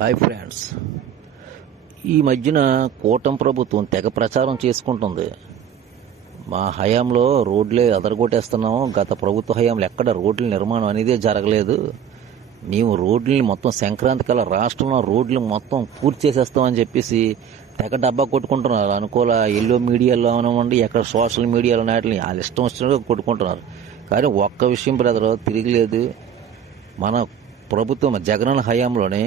Hi friends. ఈ మధ్యన కూటం ప్రభుత్వం తెగ ప్రచారం చేసుకుంటుంది. మా హయాంలో రోడ్లే అదరగొట్టేస్తున్నాము. గత ప్రభుత్వ హయాంలో ఎక్కడ రోడ్ల నిర్మాణం అనేది జరగలేదు. మేము రోడ్లని మొత్తం సంక్రాంతి కల రాష్ట్రంలో రోడ్లు మొత్తం పూర్తి చేసేస్తామని చెప్పేసి తెగ డబ్బా కొట్టుకుంటున్నారు. అనుకూల ఎల్లో మీడియాలో అవనివ్వండి ఎక్కడ సోషల్ మీడియాలో నాటిని వాళ్ళ ఇష్టం వచ్చినట్టు కొట్టుకుంటున్నారు. కానీ ఒక్క విషయం బ్రదర్ తిరిగిలేదు మన ప్రభుత్వం జగనన్న హయాంలోనే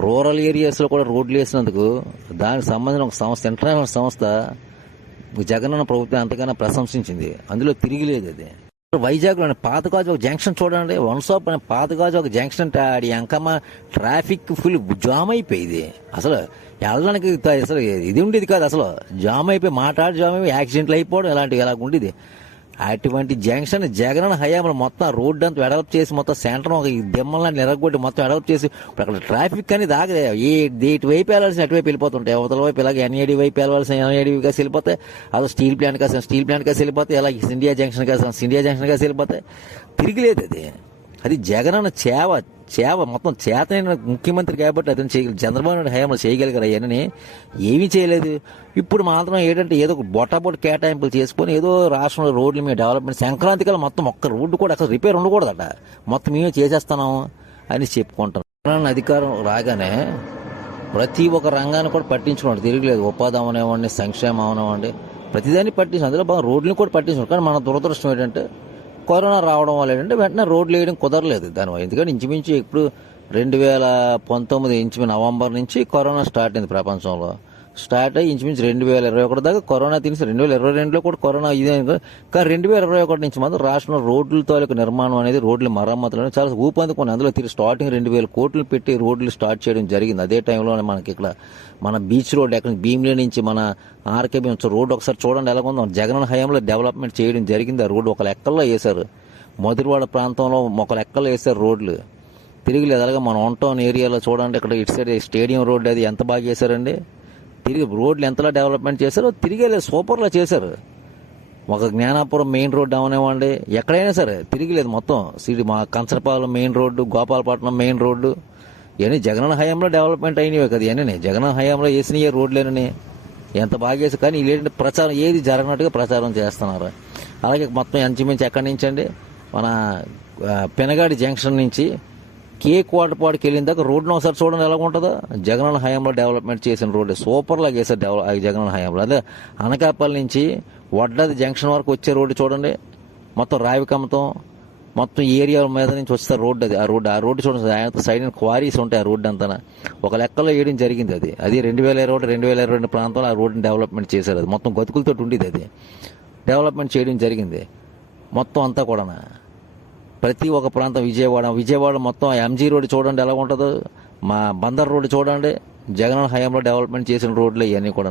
రూరల్ ఏరియాస్లో కూడా రోడ్లు వేసినందుకు దానికి సంబంధించిన ఒక సంస్థ ఇంటర్నేషనల్ సంస్థ జగనన్న ప్రభుత్వం ఎంతగానో ప్రశంసించింది. అందులో తిరిగిలేదు అది. వైజాగ్లోని పాతగాజు ఒక జంక్షన్ చూడండి. వన్ షాప్ అనే పాతగాజు ఒక జంక్షన్ అంటే ఆడి అంకమ్మ ట్రాఫిక్ ఫుల్ జామ్ అయిపోయింది. అసలు వెళ్ళడానికి అసలు ఇది ఉండేది కాదు అసలు. జామ్ అయిపోయి మాట్లాడి జామ్ అయిపోయి యాక్సిడెంట్లు అయిపోవడం ఇలాంటివి ఇలా ఉండేది. అటువంటి జంక్షన్ జగన్ హయాంలో మొత్తం రోడ్డు అంతా డెవలప్ చేసి మొత్తం సెంటర్ ఒక దిమ్మల్ని నిరగొట్టి మొత్తం డెవలప్ చేసి ఇప్పుడు అక్కడ ట్రాఫిక్ అనేది ఆగదే. ఏ ఇటు వైపు వెళ్ళాల్సిన అటువైపు వెళ్ళిపోతుంటాయి. అవతల వైపు ఇలాగ ఎన్ఏడి వైపు వెళ్ళాల్సిన ఎన్ఏడి కాసి వెళ్ళిపోతే అదో స్టీల్ ప్లాంట్ కాసిన స్టీల్ ప్లాంట్ కాసి వెళ్ళిపోతే ఇలా ఇండియా జంక్షన్ కాసిన ఇండియా జంక్షన్ కాసి వెళ్ళిపోతే తిరిగిలేదు అది. అది జగనన్న చేవ చేవ మొత్తం చేతనైన ముఖ్యమంత్రి కాబట్టి అతను చేయగలి చంద్రబాబు నాయుడు హయాంలో చేయగలిగారు అవన్నీ ఏమీ చేయలేదు. ఇప్పుడు మాత్రం ఏంటంటే ఏదో ఒక బొట్టబొట్ట కేటాయింపులు చేసుకొని ఏదో రాష్ట్రంలో రోడ్ల మీద డెవలప్మెంట్ సంక్రాంతి కల్లా మొత్తం ఒక్క రోడ్డు కూడా అసలు రిపేర్ ఉండకూడదట. మొత్తం మేమే చేసేస్తున్నాము అని చెప్పుకుంటాం అధికారం రాగానే ప్రతి ఒక్క రంగాన్ని కూడా పట్టించుకున్నాడు. తిరగలేదు. ఉపాధి అవనివ్వండి సంక్షేమం అవనివ్వండి ప్రతిదాన్ని పట్టించు అందులో బాగా రోడ్లను కూడా పట్టించుకున్నాడు. కానీ మన దురదృష్టం ఏంటంటే కరోనా రావడం వల్ల ఏంటంటే వెంటనే రోడ్లు వేయడం కుదరలేదు దానివల్ల. ఎందుకంటే ఇంచుమించు ఇప్పుడు రెండు వేల పంతొమ్మిది ఇంచుమించు నవంబర్ నుంచి కరోనా స్టార్ట్ అయింది ప్రపంచంలో. స్టార్ట్ అయ్యి ఇంచుమించు రెండు వేల ఇరవై ఒకటి దాకా కరోనా తినేసి రెండు వేల ఇరవై రెండులో కూడా కరోనా ఇదే కానీ రెండు వేల ఇరవై ఒకటి నుంచి మాత్రం రాష్ట్రంలో రోడ్ల తాలూకు నిర్మాణం అనేది రోడ్ల మరమ్మతులు అనేది చాలా ఊపందుకుని అందులో తిరిగి స్టార్టింగ్ రెండు వేల కోట్లు పెట్టి రోడ్లు స్టార్ట్ చేయడం జరిగింది. అదే టైంలో మనకి ఇక్కడ మన బీచ్ రోడ్ ఎక్కడ భీమిలి నుంచి మన ఆర్కే నుంచి రోడ్ ఒకసారి చూడండి ఎలా ఉందో. జగన్ హయాంలో డెవలప్మెంట్ చేయడం జరిగింది. ఆ రోడ్డు ఒక లెక్కల్లో వేశారు. మొదటివాడ ప్రాంతంలో ఒక లెక్కలు వేశారు రోడ్లు. తిరిగి అలాగే మన టౌన్ ఏరియాలో చూడండి. ఇక్కడ ఇటు సైడ్ స్టేడియం రోడ్ అది ఎంత బాగా చేశారండి? తిరిగి రోడ్లు ఎంతలా డెవలప్మెంట్ చేశారో తిరిగి సూపర్లా చేశారు. ఒక జ్ఞానాపురం మెయిన్ రోడ్డు అవనివ్వండి ఎక్కడైనా సరే తిరిగిలేదు మొత్తం. సిటీ మా Kancharapalem main road Gopalapatnam main road ఇవన్నీ జగన్ హయాంలో డెవలప్మెంట్ అయినవే కదా ఇవన్నీ జగన్ హయాంలో వేసినవే రోడ్లేనని ఎంత బాగా వేసి కానీ ఇలాంటి ప్రచారం ఏది జరగనట్టుగా ప్రచారం చేస్తున్నారు. అలాగే మొత్తం ఎంచుమించి ఎక్కడి నుంచి అండి మన పెనగాడి జంక్షన్ నుంచి కే కోటపాడుకి వెళ్ళిన దాకా రోడ్ను ఒకసారి చూడండి ఎలా ఉంటుందా. జగనన్న హయాంలో డెవలప్మెంట్ చేసిన రోడ్డు సూపర్ లాగా వేసారు డెవలప్ జగనన్న హయాంలో. అదే అనకాపల్లి నుంచి వడ్డది జంక్షన్ వరకు వచ్చే రోడ్డు చూడండి. మొత్తం రావికమ్మతం మొత్తం ఏరియా మీద నుంచి వస్తే రోడ్డు అది ఆ రోడ్డు ఆ రోడ్డు చూడండి. ఆయన సైడ్ క్వారీస్ ఉంటాయి ఆ రోడ్డు అంతా ఒక లెక్కలో వేయడం జరిగింది అది. అది రెండు వేల ఇరవై ఒకటి రెండు వేల ఇరవై రెండు ప్రాంతంలో ఆ రోడ్డుని డెవలప్మెంట్ చేశారు అది. మొత్తం గతుకులతో ఉండేది అది. డెవలప్మెంట్ చేయడం జరిగింది. మొత్తం అంతా కూడా ప్రతి ఒక్క ప్రాంతం విజయవాడ. విజయవాడ మొత్తం ఎంజీ రోడ్డు చూడండి ఎలా ఉంటుందో. మా బందర్ రోడ్డు చూడండి. జగన్ హయాంలో డెవలప్మెంట్ చేసిన రోడ్లు ఇవన్నీ కూడా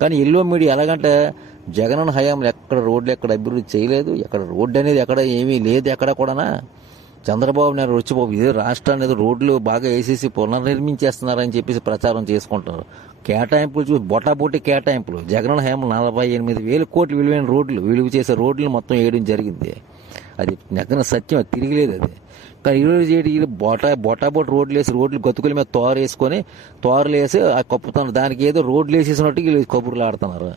కానీ ఎల్లో మీడియా ఎలాగంటే జగన్ హయాంలో ఎక్కడ రోడ్లు ఎక్కడ అభివృద్ధి చేయలేదు. ఎక్కడ రోడ్డు అనేది ఎక్కడ ఏమీ లేదు ఎక్కడ కూడా చంద్రబాబు నాయుడు వచ్చిపోయి ఇదే రాష్ట్రం అనేది రోడ్లు బాగా వేసేసి పునర్నిర్మించేస్తున్నారని చెప్పేసి ప్రచారం చేసుకుంటున్నారు. కేటాయింపులు చూసి బొటాబొట్టి కేటాయింపులు. జగన్ హయాంలో నలభై ఎనిమిది వేల కోట్లు విలువైన రోడ్లు విలువ చేసే రోడ్లు మొత్తం వేయడం జరిగింది. అది నగ్న సత్యం అది తిరిగిలేదు అది. కానీ ఈరోజు ఏంటి వీళ్ళు బొటా బొటాబొట్ రోడ్లు వేసి రోడ్లు గతుకుల మీద తోర వేసుకొని తోరలు వేసి ఆ కప్పుతాను దానికి ఏదో రోడ్లు వేసేసినట్టు వీళ్ళు కబుర్లు ఆడుతున్నారు.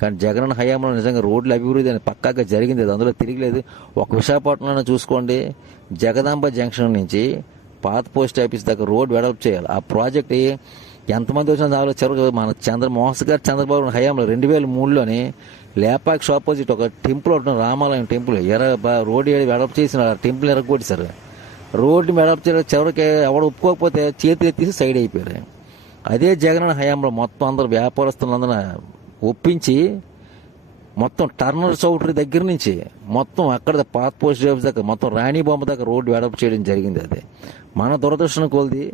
కానీ జగన్ హయాంలో నిజంగా రోడ్ల అభివృద్ధి అని పక్కాగా జరిగింది అది అందులో తిరిగిలేదు. ఒక విశాఖపట్నంలో చూసుకోండి జగదాంబ జంక్షన్ నుంచి పాత పోస్ట్ ఆఫీస్ దాకా రోడ్ డెవలప్ చేయాలి. ఆ ప్రాజెక్ట్ ఎంతమంది వచ్చినా దానిలో చివరికి మన చంద్రమోహన్ గారు చంద్రబాబు హయాంలో రెండు వేల మూడులోని లేపాక్స్ ఆపోజిట్ ఒక టెంపుల్ ఒకటి రామాలయం టెంపుల్. ఎర రోడ్డు రోడ్ డెవలప్ చేసిన ఆ టెంపుల్ ఎరగొట్టేశారు రోడ్డు వెడప్ చేయడం చివరికి ఎవడు ఒప్పుకోకపోతే చేతులు ఎత్తేసి సైడ్ అయిపోయారు. అదే జగన్ హయాంలో మొత్తం అందరు వ్యాపారస్తులందరూ ఒప్పించి మొత్తం టర్నర్ చౌటరీ దగ్గర నుంచి మొత్తం అక్కడ పాత పోస్ట్ ఆఫీస్ దాకా మొత్తం రాణి బొమ్మ దాకా రోడ్డు వెడప్ చేయడం జరిగింది అది. మన దురదృష్టం కొలిది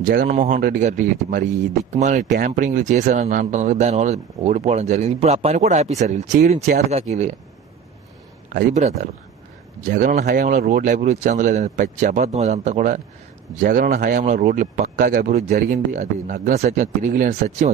జగన్మోహన్ రెడ్డి గారి మరి ఈ దిక్కుమాలి ట్యాంపరింగ్లు చేశారని అంటున్నారు. దానివల్ల ఓడిపోవడం జరిగింది. ఇప్పుడు ఆ పని కూడా ఆపేశారు. వీళ్ళు చేయడం చేతకాకి అది బ్రదర్. జగన్ హయాంలో రోడ్లు అభివృద్ధి చెందలేదని పచ్చి అబద్ధం అదంతా కూడా. జగన్ హయాంలో రోడ్లు పక్కాగా అభివృద్ధి జరిగింది. అది నగ్న సత్యం తిరిగిలేని సత్యం